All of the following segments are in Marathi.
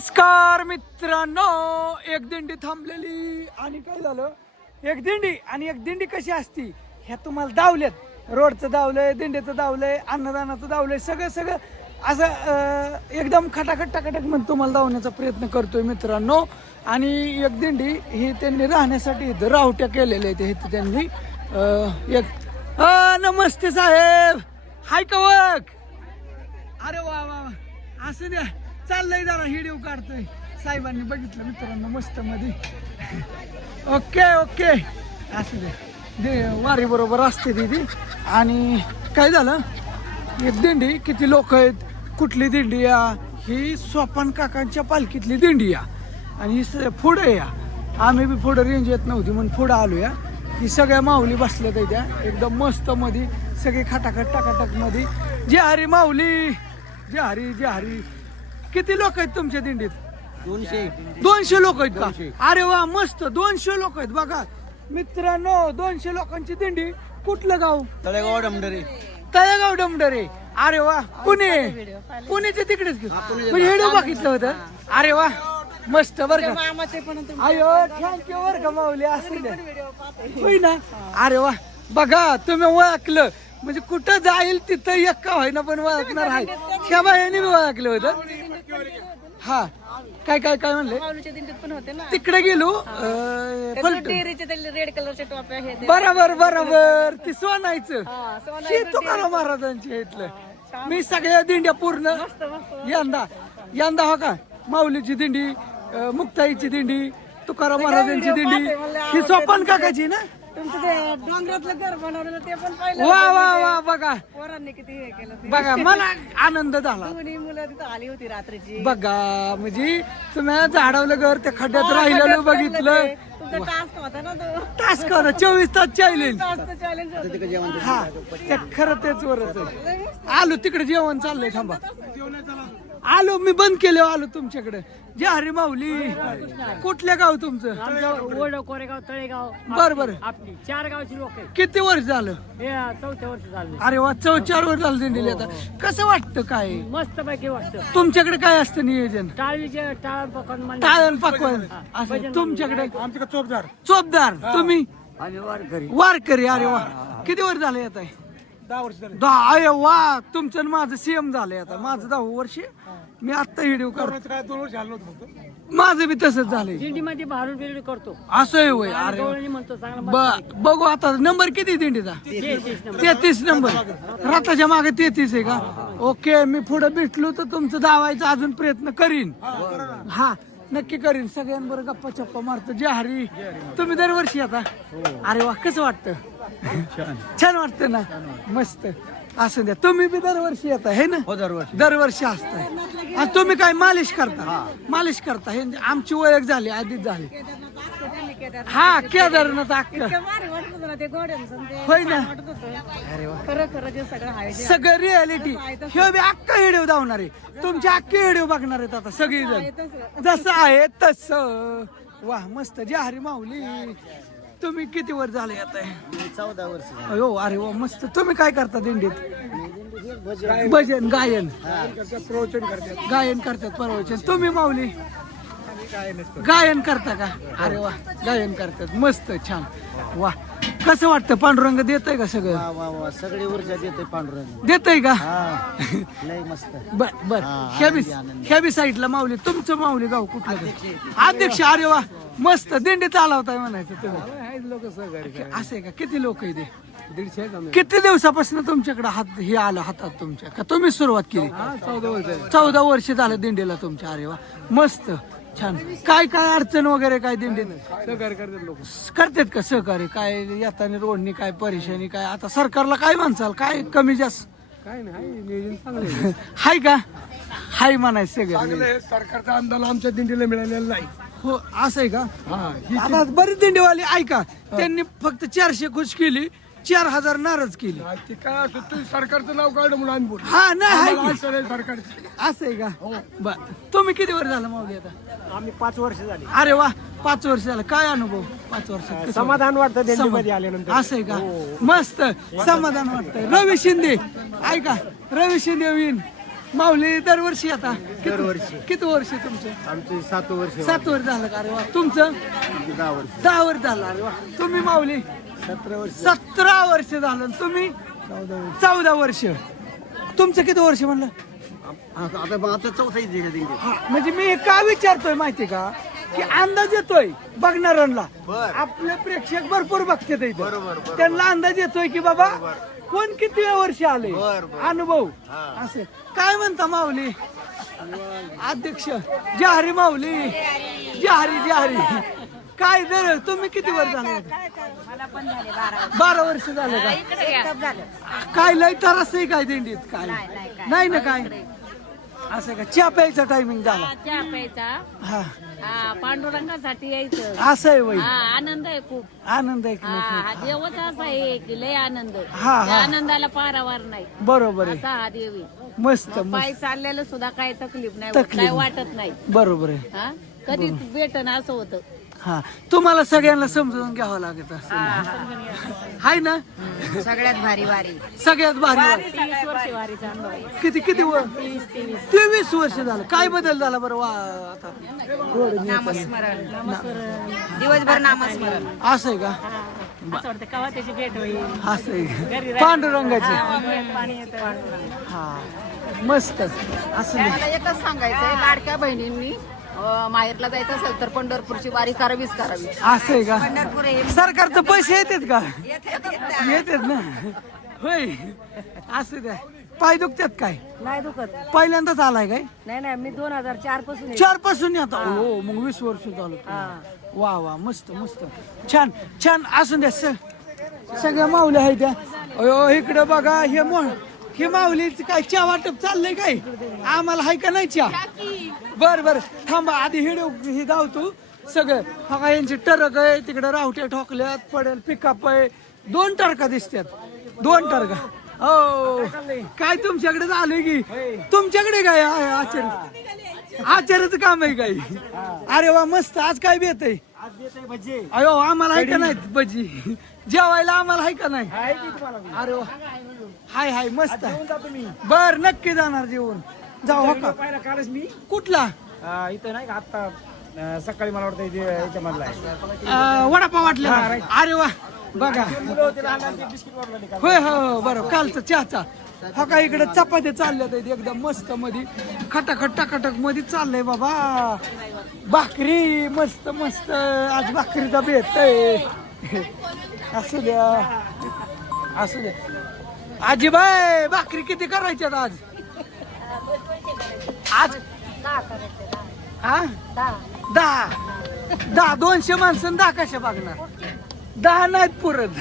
नमस्कार मित्रांनो एक दिंडी थांबलेली. आणि काय झालं? एक दिंडी आणि एक दिंडी कशी असती? ह्या तुम्हाला दावल्यात रोडचं दावलंय दिंडीचं दावलंय अन्नदानाचं दावलंय सगळं सगळं. असं एकदम खटाखट टाकाटक म्हणून तुम्हाला धावण्याचा प्रयत्न करतोय मित्रांनो. आणि एक दिंडी ही त्यांनी राहण्यासाठी इथं रावट्या केलेल्या आहेत. इथं त्यांनी एक नमस्ते साहेब. हाय कवक. अरे वा वा वा. असं द्या. चाललंय जरा हिडिओ काढतोय. साहेबांनी बघितलं मित्रांनो मस्त मध्ये. Okay okay. असं द्या दे वारी बरोबर असते दिदी. आणि काय झालं? एक दिंडी किती लोक आहेत? कुठली दिंडी या? ही सोपान काकांच्या पालखीतली दिंडी या. आणि ही स- पुढे या. आम्ही बी पुढं रेंज येत नव्हती म्हणून पुढं आलो या. ही सगळ्या माऊली बसल्यात आहेत त्या एकदम मस्त मध्ये सगळी खटाखट टाकाटकमध्ये जे हरी माऊली! जे हरी जे हरी. किती लोक आहेत तुमच्या दिंडीत? दोनशे. दोनशे लोक आहेत का? अरे वा मस्त. दोनशे लोक आहेत बघा. मित्रांनो दोनशे लोकांची दिंडी कुठलं गाव? तळेगाव डमडरे. तळेगाव डमडरे. अरे वा पुणे. पुण्याच्या तिकडेच की. म्हणजे हेडो बघितलं होतं? अरे वा मस्त बर का. अयो थँक्यू बर का माऊली. असं द्या होय ना? अरे वा. बघा तुम्ही ओळखलं. म्हणजे कुठं जाईल तिथं एक का होईना पण ओळखणार आहे. ह्या बायाने मी ओळखलं होतं. हा. काय काय काय म्हणले? माऊलीच्या दिंडीत पण होते ना. तिकडे गेलो. अं, पलटून. रेड कलरचे टॉप आहेत ते. बरोबर बरोबर. ती सोनायचं. हा, सोनायचं हे तुकाराम महाराजांची आहे इथलं. मी सगळ्या दिंड्या पूर्ण यंदा यंदा हो का? माऊलीची दिंडी अं, मुक्ताईची दिंडी तुकाराम महाराजांची दिंडी. ही सोपान काकाची ना? तुमचं ते डोंगरातलं घर बनवलेलं ते पण पाहिलं वा वा वा बघा. पोरांनी किती हे केलं ते. बघा मला आनंद झाला. दोन्ही मुलं तिथं आली होती रात्रीची. बघा म्हणजे तुम्ही झाडवलं घर त्या खड्ड्यात राहिलेलं बघितलं. तुमचा टास्क होता ना तो. टास्क करा चोवीस तास टास्क चॅलेंज हा ते खरं तेच वरच आहे. आलो तिकडे जेवण चाललंय थांबा. आलो मी बंद केलं आलो तुमच्याकडे. जे हरी माऊली. कुठल्या गाव तुमचं? आमचं ओढ कोरेगाव तळेगाव. बर बर. आपली चार गावची लोक किती वर्ष झालं? हे चौथ्या वर्ष चालले अरे वा चौ चार वर्ष झालं दिंडीला आता. कसं वाटतं काय? मस्त पैकी वाटतं. तुमच्याकडे काय असतं नियोजन? टाळीचे टाळ म्हणजे टाळण पकवान. असं तुमच्याकडे? आमच्याकडे चोपदार. चोपदार. तुम्ही? आम्ही वारकरी. वारकरी अरे वा. किती वर्ष झालं येत आहे दहा वर्ष झाले. दहा अरे वा. तुमचं आणि माझं सेम झालंय आता. माझं दहा वर्ष. मी आता व्हिडिओ करतो. कोरोनाचं काय दोन वर्ष झालं नव्हतं फक्त. माझं बी तसंच झालंय. दिंडीमध्ये भारून बिरून करतो. असं आहे होय अरे गवळणी म्हणतो चांगला ब- बघू आता नंबर किती दिंडीचा? तेहतीस नंबर. तेहतीस नंबर. रथाच्या मागे तेहतीस आहे का? ओके मी पुढे भेटलो तर तुमचं दावायचा अजून प्रयत्न करीन. हा नक्की करीन. सगळ्यांबरोबर गप्पा चप्पा मारतो. जे हरी. तुम्ही दरवर्षी आता अरे वा कसं वाटतं? छान. वाटतं ना? मस्त. असं द्या. तुम्ही बी दरवर्षी येता हे ना? हो दरवर्षी. दरवर्षी असताय. आणि तुम्ही काय मालिश करता? मालिश करता. हे आमची ओळख झाली आधीच झाली. हा केदारनाथ अक्क ना होय सगळं आहे जे सगळं रियालिटी हे बी अक्का व्हिडिओ धावणार आहे. तुमचे अख्खे व्हिडिओ बघणार आहेत आता सगळी जण जसं आहे तस. वा मस्त. जे हरी माऊली. तुम्ही किती वर झाले आता? चौदा वर्ष अरे वा मस्त. तुम्ही काय करता दिंडीत? भजन. गायन. प्रवचन करतात. गायन करतात प्रवचन. तुम्ही माऊली? गायन करता का? अरे वा गायन करतात. मस्त छान. वा. कसं वाटतं? पांडुरंग देतय का सगळं? वा वा वा. सगळे वर्षात येते पांडुरंग. देतय का? हा. लय मस्त. बर बर. हा, ह्या बी आनंदी, आनंदी. ह्या बी साईडला माऊली. तुमचं माऊली गाव कुठलं? अध्यक्ष अरे वा. मस्त. दिंडी चालवताय म्हणायचं तुम्ही. लोक असं आहे का? किती लोक आहे ते दीडशे किती दिवसापासून तुमच्याकडे हात हे आलं हातात तुमच्या? का तुम्ही सुरुवात केली? चौदा वर्ष चौदा वर्ष झालं दिंडीला तुमच्या. अरे वा. मस्त. छान. काय काय अडचण वगैरे काय दिंडीत? सहकार्य करतात लोक. करतात का सहकार्य? काय येताना रोडनी काय परेशानी काय? आता सरकारला काय म्हणसाल? काय कमी जास्त? काय नाही नियोजन चांगलं हाय का? हाय म्हणायचं सगळं. सरकारचा अंदाज आमच्या दिंडीला मिळालेला नाही. हो असं आहे का? हा आता बरीच दिंडीवाली ऐका. त्यांनी फक्त चारशे खुश केली. चार हजार नाराज केली. ते काय असं सरकारचं नाव काढलं म्हणून आम्ही हा नाही हाय आम्हाला की. असं नाही सरकारचं. असं आहे का? बर. तुम्ही किती वर्ष झालं माऊली आता? आम्ही पाच वर्ष झाली. अरे वा पाच वर्ष झालं. काय अनुभव? पाच वर्षात कसं समाधान वाटतं दिंडीमध्ये. आल्यानंतर. असं आहे का? मस्त. समाधान वाटतंय. रवी शिंदे. ऐका रवी शिंदे विन माऊली दरवर्षी आता. किती- दरवर्षी. किती वर्ष तुमचं? आमचे सात वर्ष सात वर्ष झालं का? अरे वा. तुमचं? दहा वर्ष. दहा वर्ष झालं. अरे वा. तुम्ही माऊली सतरा वर्ष. सतरा वर्ष झालं. तुम्ही? चौदा वर्ष. तुमचं किती वर्ष म्हणलं? आता आता चौथा दिंडी म्हणजे मी हे का विचारतोय माहिती का? की अंदाज येतोय बघणाऱ्यांना. आपले प्रेक्षक भरपूर बघतात इथे. त्यांना अंदाज येतोय की बाबा कोण किती वर्ष आले? अनुभव. असे. काय म्हणता माऊली? अध्यक्ष. जहारी माऊली. जहारी जहारी. काय दर? तुम्ही किती वर्ष झाले? बारा वर्ष. झाले का? काय लय तर असं काय दिंडीत? काय? नाही ना काय? असं का? चहा प्यायचा टायमिंग झाला. चहा प्यायचा. पांडुरंगासाठी यायचं. असं आहे वय. हा आनंद आहे खूप. आनंद आहे देवच असा आहे की लय आनंद. आनंदाला पारावार नाही. बरोबर आहे. हा देवी. मस्त पाय चाललेलं सुद्धा काय तकलीफ नाही काय वाटत नाही. बरोबर आहे. कधी भेटन असं होतं. हा. तुम्हाला सगळ्यांना समजून घ्यावं लागत असं हाय ना? सगळ्यात भारी वारी. सगळ्यात भारी वाट. तीस वर्ष वारीचा अनुभव आहे. किती किती वर तेवीस वर्ष झालं. काय बदल झाला बरं वा आता? नामस्मरण. दिवसभर नामस्मरण. असं आहे का? असं वाटतं केव्हा त्याची भेट होईल. असं आहे पांडुरंगाची. पाणी येतं. हा. मस्त. असं नाही. मला एकच सांगायचंय लाडक्या बहिणींनी माहेरला जायचं असेल तर पंढरपूरची वारी करावीच करावी. असं आहे का? सरकारचं पैसे येतात का? येतात ना? होय. असं द्या. पाय दुखतात काय? नाही दुखत. पहिल्यांदाच आलाय काय? नाही नाही मी दोन हजार चारपासून चारपासून आता हो. मग वीस वर्ष झालं. वा वा मस्त मस्त. छान छान. असून द्या स- सगळ्या माऊल्या आहेत त्या. अयो इकडं बघा हे मोह हे माऊली काय चहा वाटप चाललंय काय? आम्हाला हाय का नाही चहा? बर बर. थांबा आधी हिडो हे जाऊ तू. सगळं. हा काय यांची टरक आहे तिकडे रावट्या ठोकल्यात पडेल पिकअप आहे. दोन टरका दिसतात दोन टरका. हो. काय तुमच्याकडे झालंय की? तुमच्याकडे काय? आचार्य. आचार्याचं काम आहे काय? अरे वा मस्त. आज काय बेत आहे? अयो आम्हाला आहे का नाही भजी? जेवायला आम्हाला आहे का नाही? अरे वा. हाय हाय मस्त. बर नक्की जाणार जेवण जाऊ हो का? पाहिला कालच मी. कुठला? अं, इथं नाही का आता सकाळी मला वाटतं इथे याच्यामधला आहे. अं, वडापाव वाटला अरे वा बघा. मुलं होते लहान लहान ते बिस्किट वापरले का? होय हो हो बरं. कालचं चहाचा. हा काय इकडे चपात्या चालल्यात आहेत एकदम मस्त मध्ये खटाखट टाकाटकमध्ये चाललंय बाबा. भाकरी मस्त मस्त. आज भाकरीचा बेत आहे. असू द्या. असू द्या. आजीबाई भाकरी किती करायच्यात आज? आज हा? दहा. दहा. दोनशे माणसं दहा कशा बघणार? दहा नाहीत पुरत.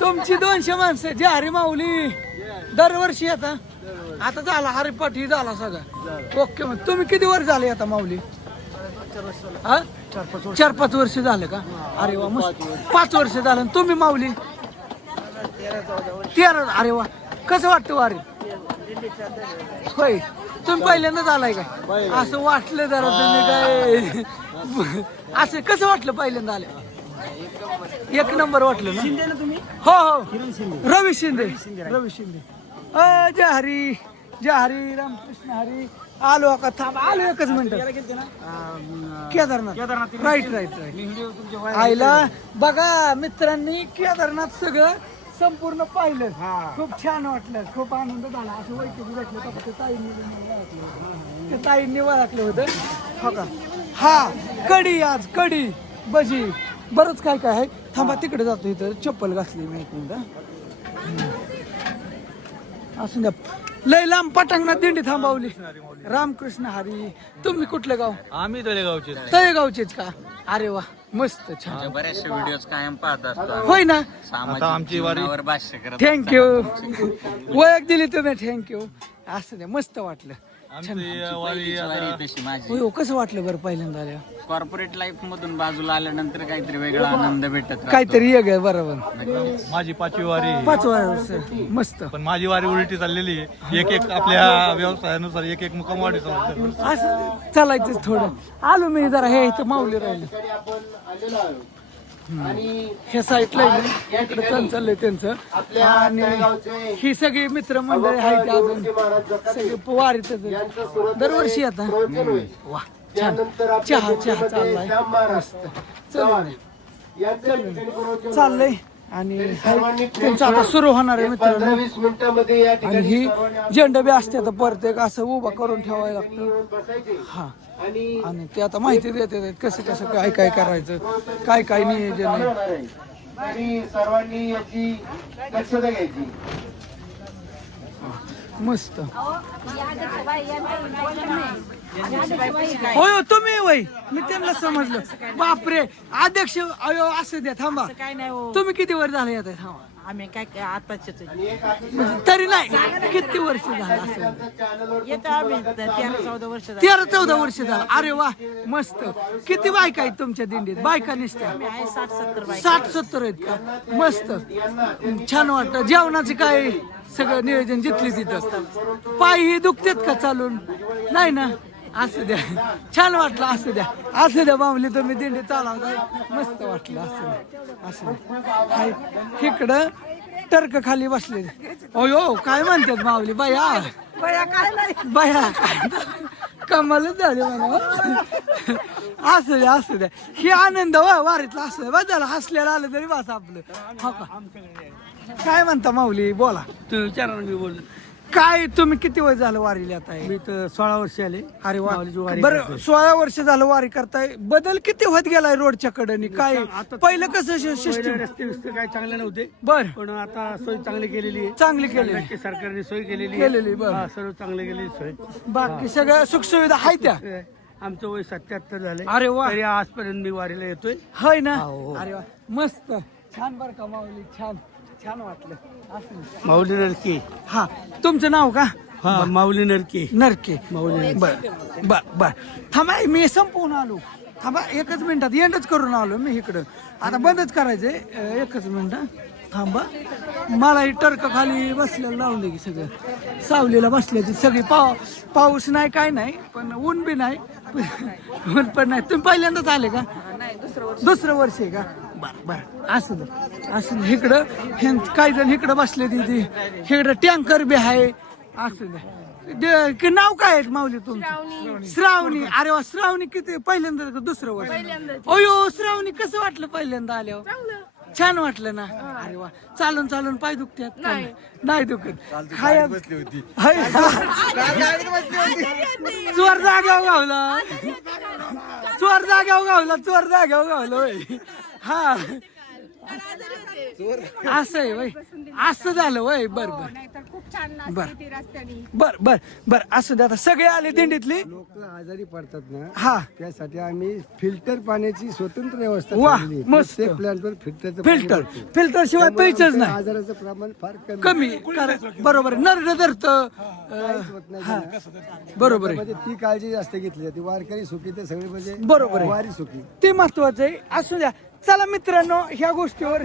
तुमची दोनशे माणसं जे हरी माऊली दरवर्षी आता आता झाला हरिपाठ ही झाला सगळा. ओके मग. तुम्ही किती वर्ष झाले आता माऊली? हा? चार पाच वर्ष झाले का? अरे वा मस्त. पाच वर्ष झालं. आणि तुम्ही माऊली? तेरा अरे वा. कसं वाटतं वारी होय. तुम्ही पहिल्यांदाच आलाय काय असं वाटलं जरा तुम्ही काय? असं कसं वाटलं पहिल्यांदा आले? एक नंबर वाटलं ना? शिंदे ना तुम्ही? हो हो. किरण शिंदे. रवी शिंदे. रवी शिंदे अ जय हरी जय हरी रामकृष्ण हरी. आलो का थांब. आलो एकच मिनिट. अं, Kedarnath. Kedarnath. Right right right. आईला बघा मित्रांनी केदारनाथ सगळं संपूर्ण पाहिलं. हा. खूप छान वाटलं. खूप आनंद झाला. असं वैद्य भेटलं का ते ताईंनी ओळखलं होतं. ते ताईंनी ओळखलं होतं. हो का? हा कडी आज कडी. भजी. बरंच काय काय आहे. थांबा तिकडे जातो. इथं चप्पल घातली मी एक मिनिट. असून द्या. लय लांब पटांगणात दिंडी थांबवली. रामकृष्ण हरी तुम्ही कुठलं गाव? आम्ही तळेगावचे तळेगावचेच का? अरे वा मस्त छान. बरेचसे व्हिडिओ कायम पाहत असतो होय ना? सामाजिक आमची वारी- जीवनावर भाष्य करत थँक्यू ओळख दिली तुम्ही थँक्यू असं मस्त वाटलं. आमची वारी तशी माझी. होय हो, कसं वाटलं बरं पहिल्यांदा आल्या? कॉर्पोरेट लाईफ मधून बाजूला आल्यानंतर काहीतरी वेगळा आनंद भेटत. काहीतरी आहे बरोबर. माझी पाचवी वारी. पाच वर्ष मस्त. पण माझी वारी उलटी चाललेली आहे. एक एक आपल्या व्यवसायानुसार एक एक मुकामवाडी चालू असं चालायचं थोडं. आलो मी जरा हे इथं माऊली राहिले. ह्या साईडला आहे ना, इकडे चाललंय त्यांचं. आणि ही सगळी मित्रमंडळी आहेत अजून. सगळे वारीत दरवर्षी आता. वा छान. चहा चहा चाललाय. मस्त चाललंय. चाललंय आणि त्यांचं आता सुरू होणार आहे मित्रांनो आणि ही झेंडा बी असते आता परत असं उभा करून ठेवायला लागतं. हा. आणि ते आता माहिती देते कसं कसं काय काय करायचं काय काय नियोजन आहे. आणि सर्वांनी याची दक्षता घ्यायची. मस्त. होय हो, तुम्ही वय मी त्यांना समजलं. बापरे अध्यक्ष अयो असं द्या थांबा. काय नाही हो. तुम्ही किती वर झाले येत थांबा आम्ही काय काय आताच म्हणजे तरी नाही किती वर्ष झालं असं? येतो आम्ही तेरा चौदा वर्ष झाली. तेरा चौदा वर्ष झालं. अरे वा मस्त. किती बायका आहेत तुमच्या दिंडीत? बायका निसत्या. आहे साठ सत्तर बाई साठ सत्तर आहेत का? मस्त. छान वाटतं. जेवणाचे काय सगळं नियोजन जिथली तिथं? पाय ही दुखतेत का चालून? नाही ना? असू द्या. छान वाटलं असू द्या. असू द्या माऊली तुम्ही दिंडी चालवताय. मस्त वाटलं असू द्या. असू द्या. हाय, इकडं टर्क खाली बसले. अयो काय म्हणतात माऊली? बाया. बया काय नाही. बाया. कमालच झाली म्हणा. असू द्या असू द्या. हे आनंद वा वारीतला असू द्या. झालं हसलेलं आलं तरी बस आपलं. हो का? काय म्हणता माऊली? बोला. तुम्ही विचारा मी बोललो काय तुम्ही किती वय झालं वारीला आता मी तर सोळा वर्ष आले. अरे वा. वारी बरं करतोय. सोळा वर्ष झालं वारी करताय. बदल किती होत गेलाय रोडच्या कडेने काय? पहिलं कसं पहिले सिस्टीम रस्ते बिस्ते काय चांगले नव्हते. बर. पण आता सोय चांगली केलेली आहे. चांगली केली राज्य सरकारने सोय केलेली केलेली, बरं. हा, सर्व चांगली केलेली सोय. बाकी सगळ्या सुखसुविधा आहेत त्या? आमचं वय सत्याहत्तर झाले अरे वा. तरी आजपर्यंत मी वारीला येतोय. होय ना? हो. अरे वा. मस्त. छान बर का माऊली. छान. छान वाटलं. असं. माऊली नरके. हा. तुमचं नाव का? हा माऊली नरके. नरके. माऊली बर बर बर. थांबा मी संपवून आलो. थांबा एकच मिनिटात एंडच करून आलो मी इकडं. आता बंदच करायचंय. अं, एकच मिनिट. थांबा. मला ही टर्क खाली बसलेलं लावून दे की सगळं. सावलीला बसल्याची सगळी पाव पाऊस नाही काय नाही पण ऊन बी नाही. ऊन पण नाही. तुम्ही पहिल्यांदाच आले का? दुसरं वर्ष आहे का? बर बर असं दे असं दे. इकडं हे काही जण इकडं बसले तिथे इकडं टँकर बी आहे. असं दे- की नाव काय आहे माऊली तुमचं? श्रावणी. अरे वा श्रावणी किती पहिल्यांदा का दुसरं वर्ष? अयो श्रावणी कसं वाटलं पहिल्यांदा आल्यावर? छान वाटलं ना? अरे वा. चालून चालून पाय दुखतात नाही. दुखत. खाया हाय. चोर जाग्यावर गावला. चोर जाग्यावर गावला चोर जाग्यावर गावला होय. हा. असं आहे वय. असं झालं वय. बर बर. बर. बर बर बर. असं दे आता. सगळे आले दिंडीतली? लोक आजारी पडतात ना हा. त्यासाठी आम्ही फिल्टर पाण्याची स्वतंत्र व्यवस्था वाह, केलेली आहे. मस्त. प्रत्येक प्लॅनवर फिल्टरचं पाणी फिल्टर. फिल्टर शिवाय त्यामुळे प्यायचंच आमच्या नाही. आजाराचं प्रमाण फार कमी कमी कारण बरोबर आहे. नरड धरत होत नाही. हा. बरोबर आहे. म्हणजे ती काळजी जास्त घेतली जाते. वारकरी सुखी ते सगळे म्हणजे बरोबर आहे. वारी सुखी. ते महत्वाचं आहे. असू द्या. चला मित्रांनो ह्या गोष्टीवर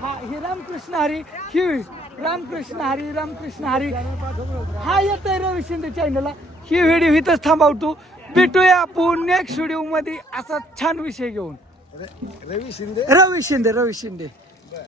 हा ही रामकृष्ण हरी ही रामकृष्ण हरी रामकृष्ण हरी. हा येत आहे रवी शिंदे चॅनलला ही व्हिडिओ इथंच थांबवतो. भेटूया आपण नेक्स्ट व्हिडिओमध्ये असा छान विषय घेऊन. रवी शिंदे? रवी शिंदे रवी शिंदे.